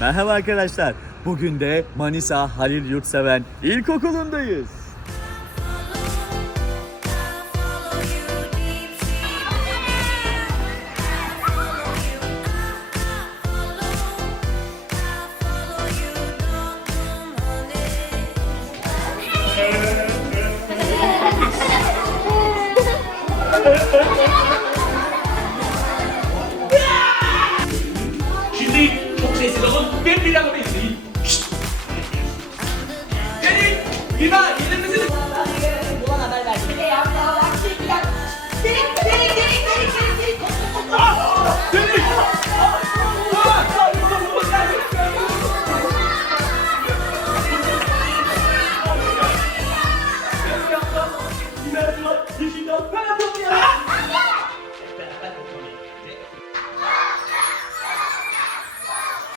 Merhaba arkadaşlar. Bugün de Manisa Halil Yurtseven İlkokulu'ndayız. Şimdi 저건 무게비라고 돼 있어. 이. 때리! 비만!